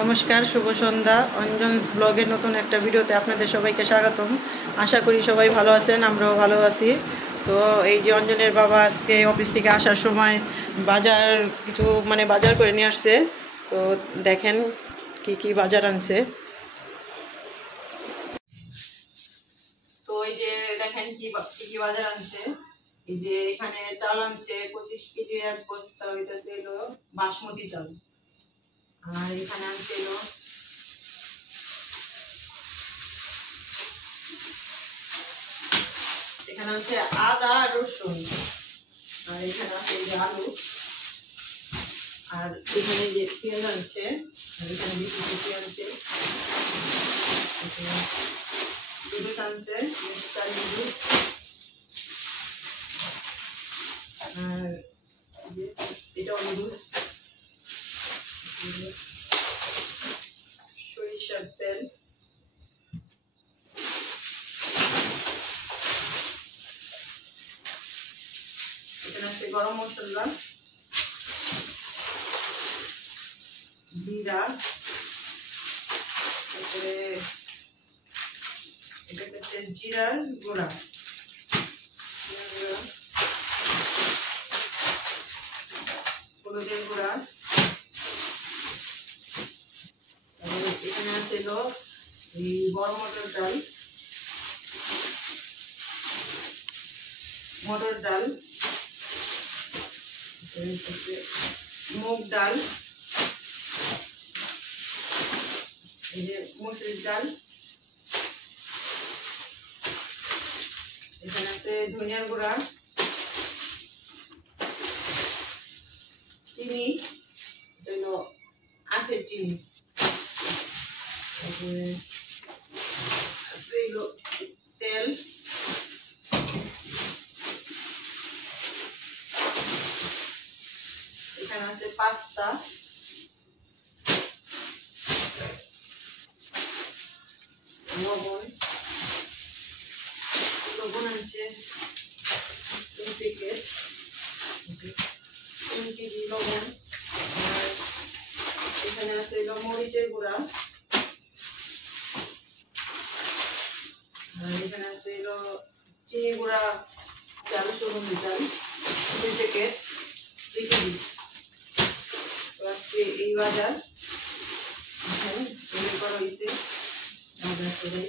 নমস্কার, শুভ সন্ধ্যা। অঞ্জনস ব্লগের নতুন একটা ভিডিওতে আপনাদের সবাইকে স্বাগতম। আশা করি সবাই ভালো আছেন, আমরাও ভালো আছি। তো এই যে অঞ্জনের বাবা আজকে অফিস থেকে আসার সময় বাজার কিছু বাজার করে নিয়ে আসছে। তো দেখেন কি কি বাজার আনছে। তো এই যে দেখেন কি কি বাজার আনছে। এই যে এখানে চাল আনছে 25 কেজি এক বস্তা, হইতেছে এলো বাসমতি চাল। আর এখানে আনছে এলো এখানে হচ্ছে আদা রসুন, আর এখানে আছে এই যে আলু, আর এখানে যে পেঁয়াজ আনছে, আর এখানে বিটি আনছে, নুডলস আনছে, মিস্টার নুডলস, আর এটাও নুডলস, সরিষার তেল, এখানে আছে গরম মশলা, জিরা, তারপরে এটা হচ্ছে জিরার গুঁড়া, হলুদের গুঁড়া, তারপরে এখানে আছে এই বড় মটর ডাল, মুগ ডাল, এই যে মসুর ডাল, এখানে আছে ধনিয়ার গুঁড়া, চিনি, এটা আখের চিনি, তেল, এখানে আছে পাস্তা, লবণ আছে 2 প্যাকেট, 3 কেজি লবণ, আর এখানে আছে মরিচের গুঁড়া, আর এখানে আছে চিনি গুঁড়া, চাল, সুগন্ধি চাল 2 প্যাকেট, 2 কেজি। তো আজকে এই বাজার করা হয়েছে বাজার করে,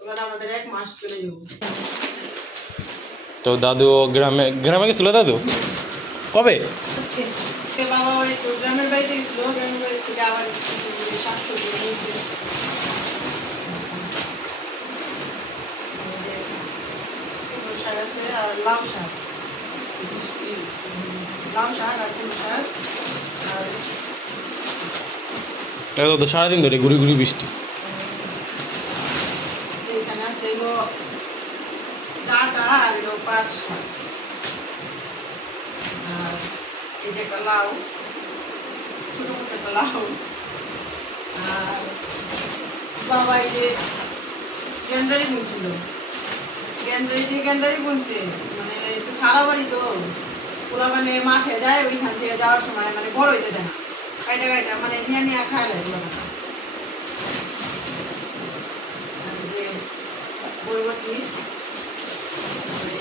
এবার আমাদের 1 মাস চলে যাব। তো দাদু গ্রামে গেছিল? দাদু কবে? বাবা একটু গ্রামের বাড়িতে গেছিল, গ্রামের বাড়ি থেকে আবার শাকসবজি নিয়েছে, শাক আছে আর লাউ শাক আর কুমড়ো শাক, আর তো সারাদিন ধরে ঘুরি ঘুরি বৃষ্টি। এখানে আছে ডাঁটা আর পাট শাক, আর এই যে একটা লাউ, ছোট মোটো একটা লাউ, আর বাবা এই যে গ্যান্ডারি বুনছিল, গ্যান্ডারি বুনছে, একটু ছাড়া বাড়ি তো পুরা মাঠে যায়, ওইখান থেকে যাওয়ার সময় বড় হইতে দেয় না, কাইটা নিয়ে খায় লাগে যে বরবটি,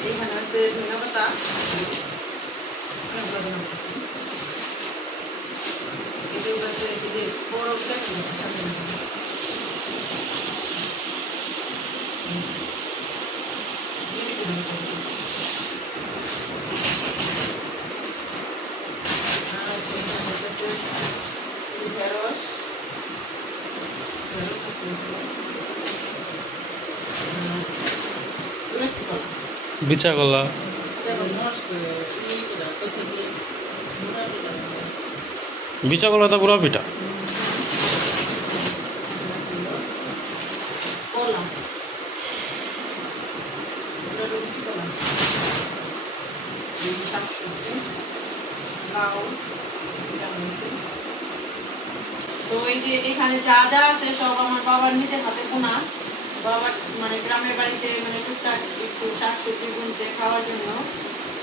এইখানে আছে ধনিয়া পাতা, বড় বিচা কলা, বিচা কলা তো পুরো পিঠা, তো এই যে এখানে যা যা আছে সব আমার বাবার নিজের হাতে বোনা। বাবার গ্রামের বাড়িতে টুকটাক একটু শাকসবজি বুনছে খাওয়ার জন্য।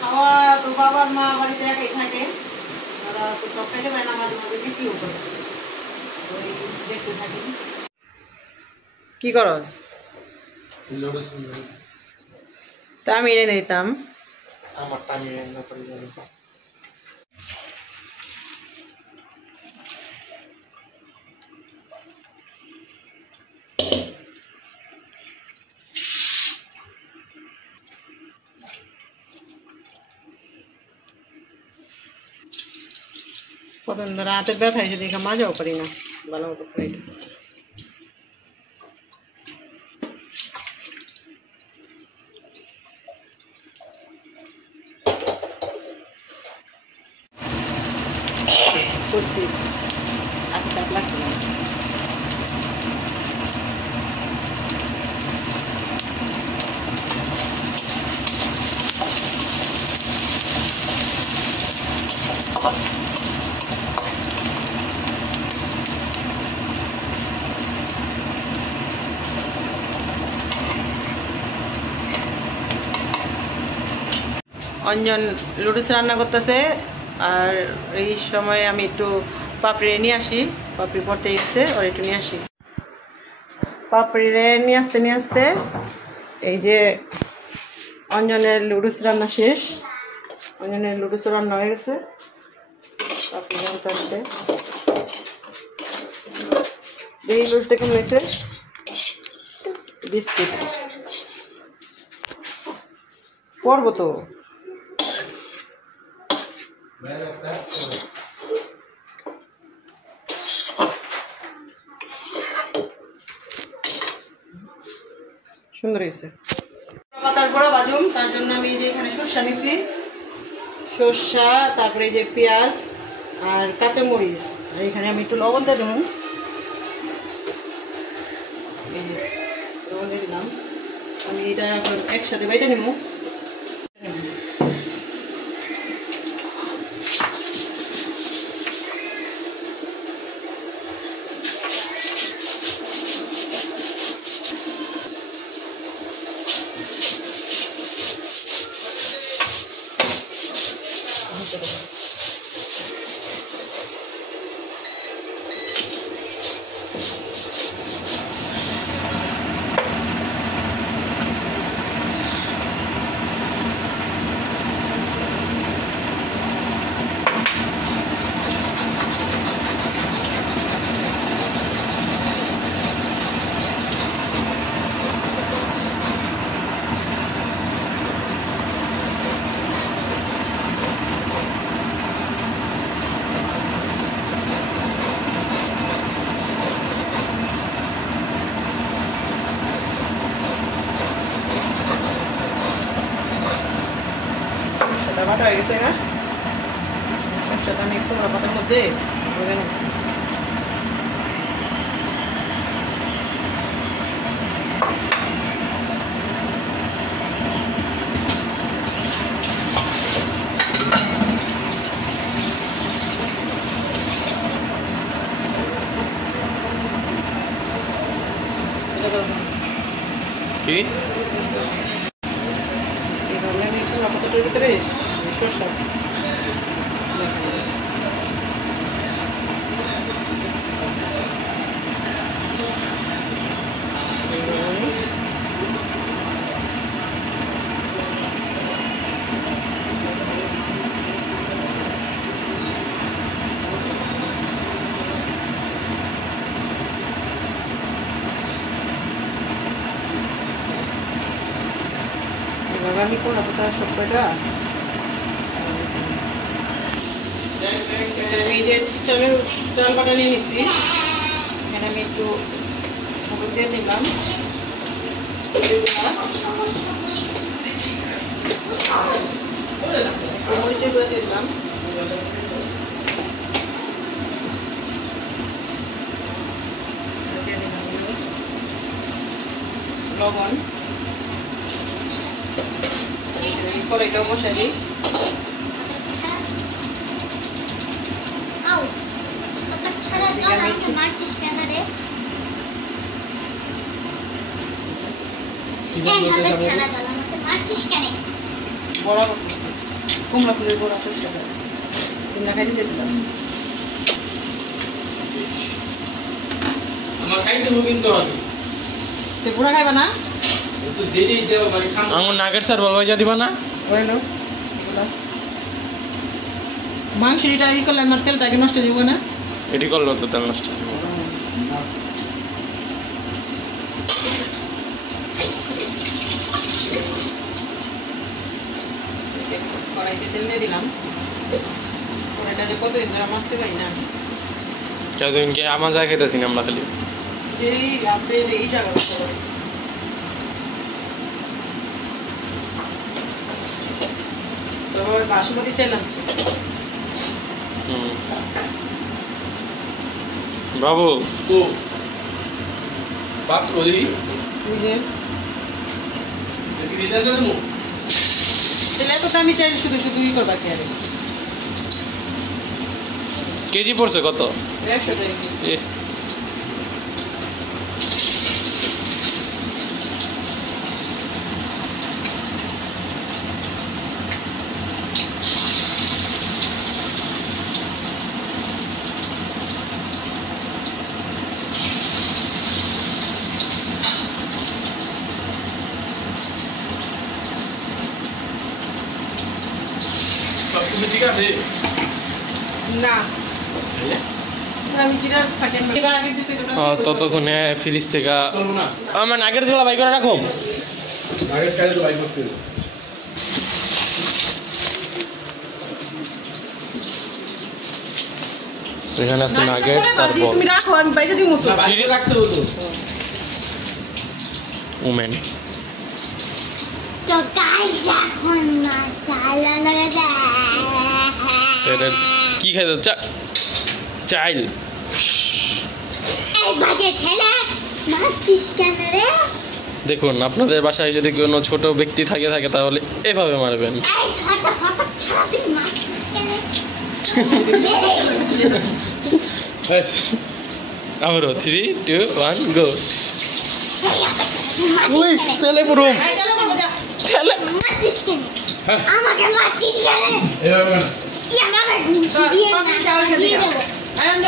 খাওয়া তো বাবার মা বাড়িতে একাই থাকে, ওরা তো সব খাইতে পারে না, মাঝে মাঝে বিক্রিও করে। কি করস? তা আমি এনে দিতাম। কতদিন ধরে হাতের ব্যথা এসে দেখে মাজাও পারি না ভালো মতো ফ্রাইড। করছি আচ্ছা লাগছে না। অঞ্জন লুডুস রান্না করতেছে আর এই সময় আমি একটু পাপড়ি নিয়ে আসি। পাপড়ি পড়তে গেছে আর একটু নিয়ে আসি। পাপড়ি নিয়ে আসতে এই যে অঞ্জনের লুডুস রান্না শেষ। অঞ্জনের লুডুস রান্না হয়ে গেছে। পাপড়ি রান্না আসতে এই লুডুসটা কেমন হয়েছে? বিস্কিট পড়বো তো। সুন্দর হয়েছে। পাতার বড়া বাজুম তার জন্য আমি যে এখানে সর্ষা নিছি, সর্ষা, তারপরে এই যে পেঁয়াজ আর কাঁচামরিচ, আর এখানে আমি একটু লবণ দিয়ে দেবো। এই যে লবণ দিয়ে দিলাম। আমি এটা এখন একসাথে বাইটা নেব। বাটা হয়ে গেছে না? সরষাটা আমি একটু পাতার মধ্যে এইভাবে আমি একটু পাতাটার ভিতরে সরষা আমি কোনা পাতা সব কয়টা আমি যে চাল বাটা নিয়ে নিছি। এখানে আমি একটু হলুদ দিয়ে দিলাম, মরিচের গুঁড়ো দিয়ে দিলাম, লবণ, কড়াইটাও বসাই দিই। বড়া করতেছি কুমড়া ফুলের বড়া সরষে তোমরা খাইতে চেয়েছিলাম। তোমার খাইতে হবে কিন্তু আমি তুই পুরা খাইবা না? তো যেই দেব মানে খাম আমার নাগেট স্যার বলবো যা দিবা না ওইলো মাংসটা ই করলে আমার তেলটাকে নষ্ট হয়ে যাবে না? এটি করলো তো তেল নষ্ট হয়ে যাবে। কড়াইতে তেল দিয়ে দিলাম। কড়াইটা যে কতদিন ধরে মাছতে পারি না। যতদিন কি আমার যা খেতেছি না আমরা খালি এই আপনাদের এই জায়গাটা করে তো বাসমতি চাল আনছি। বাবু ও বাপ কই ওই যে দেখি এটা দেবো তাহলে এত আমি চাই শুধু শুধু ই করবা কি আরে কেজি পড়ছে কত 100 টাকা এ সব কিছু ঠিক আছে না আমি জিরা থাকে না এবার আগে দিতে ততক্ষণে ফ্রিজ থেকে চলবো না আমার নাগেট গুলা বাই করে রাখো আগে খাইলে তো বাইক করতে এখানে আছে নাগেট আর বল তুমি রাখো আমি বাইরে দিমু তো বাইরে রাখতে হতো উমেন তো গাইস এখন না চালানো এটা কি খাইতে চাইল এই বাজে ছেলে মারছিস কেন রে? দেখুন আপনাদের বাসায় যদি কোনো ছোট ব্যক্তি থাকে তাহলে এভাবে মারবেন এই ছোট হঠাৎ ছাড়া তুই মারছিস কেন? আবারও 3 2 1 গো ওই তেলে পুরো এই চলো বাবা যা তেলে মারছিস কেন? আমাকে মারছিস কেন? এভাবে না ইয়া বাবা দিয়ে না দিয়ে দেবো। আয়ন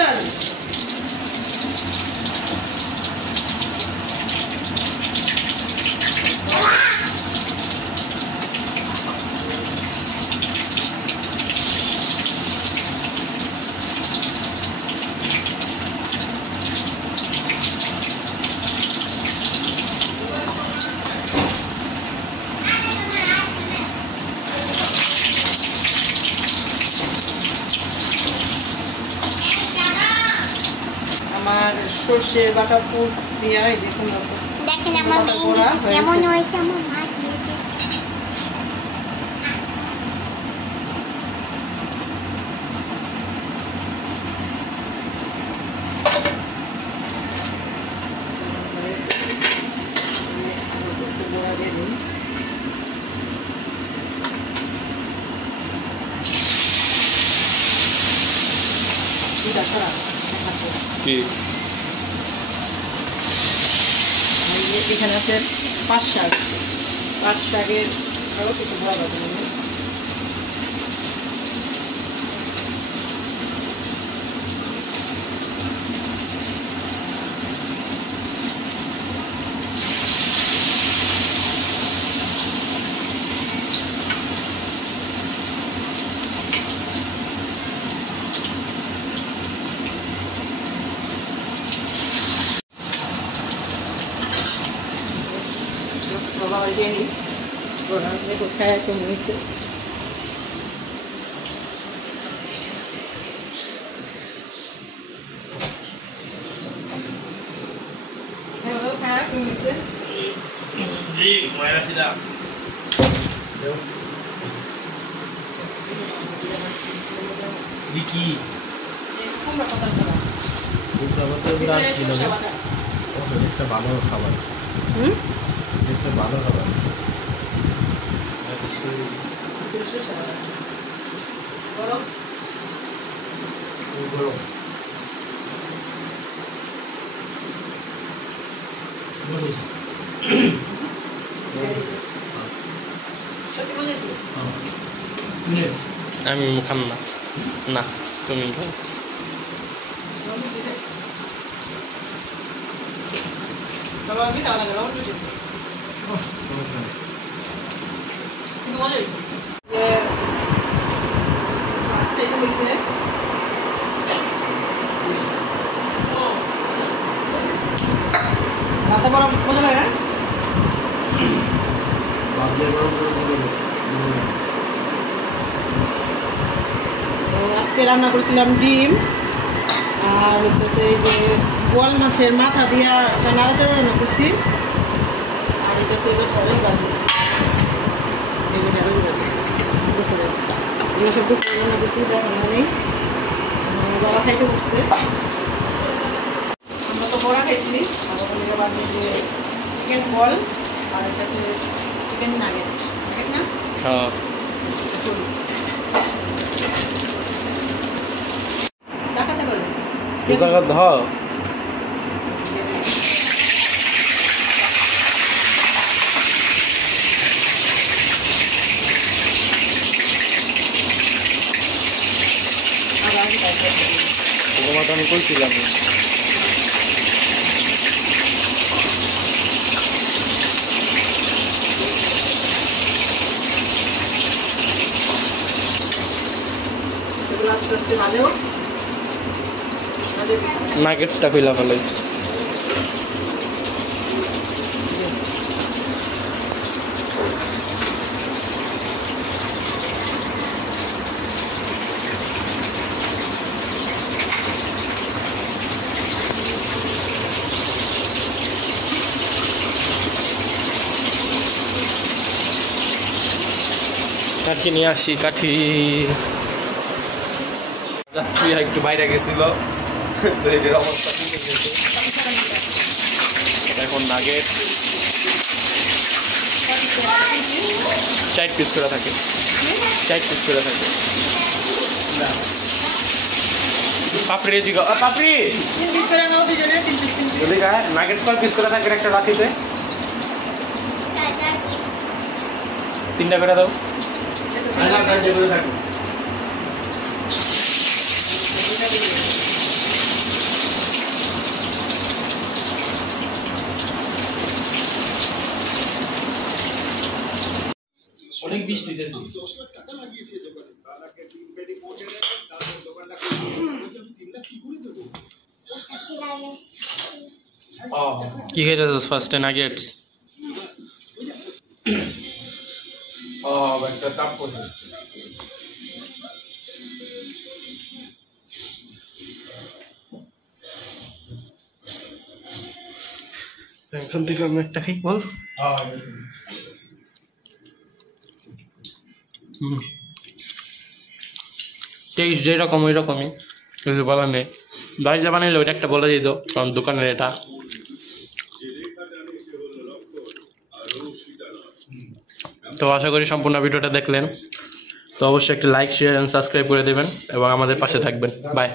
আমার সর্ষে বাটা পুর দিয়ে এই দেখুন দেখেন আমার মেয়ে কেমন হয়েছে আমার মা দিয়েছে। বড়া দিয়ে দিন এটা খারাপ কি এখানে আছে পাঁচ শাকের আরও কিছু বড়া বাজার Jenny, bueno, me gusta como dice. Me gusta como dice. জি ময়রা সিদা কি Compra patas para. একটা ভালো খাবার একটা ভালো খাবার গরম আমি খাম না না তুমি খাও রাতে বড় মজা লাগে না? তো আজকে রান্না করেছিলাম ডিম আর হচ্ছে এই যে বোয়াল মাছের মাথা দিয়া একটা নাড়াচাড়া রান্না করছি আর এটা সেটা আলু ভাজি এগুলো আলু ভাজি দুপুরে এগুলো সব দুপুরে রান্না করছি দেখানো নেই যারা খাইতে বসছে আমরা তো বড়া খাইছি আর ওখানে আবার যে চিকেন বল আর এটা হচ্ছে চিকেন নাগেট নাগেট না হ্যাঁ চাকা চাকা রয়েছে জায়গা ধর তোমার তো আমি কইছিলাম এগুলো আস্তে আস্তে ভালো নাগেটসটা কইলা ফেলাই কাঠি নিয়ে আসি কাঠি যাচ্ছি একটু বাইরে গেছিল তো এটার অবস্থা ঠিক হয়ে গেছে এখন নাগেট 4 পিস করে থাকে 4 পিস করে থাকে পাপড়ি দিগো পাপড়ি যদি গায় নাগেট 4 পিস করে থাকে একটা রাখিতে 3টা করে দাও অনেক বৃষ্টি দিতেছে কি খাইতেছস ফার্স্টে নাগেটস একটা চাপ করছে এখান থেকে আমি একটা খাই বল টেস্ট যেরকম ওই রকমই কিছু বলার নেই বাড়িতে বানাইলে ওইটা একটা বলে দিত কারণ দোকানের এটা তো আশা করি সম্পূর্ণ ভিডিওটা দেখলেন তো অবশ্যই একটা লাইক শেয়ার এন্ড সাবস্ক্রাইব করে দেবেন এবং আমাদের পাশে থাকবেন বাই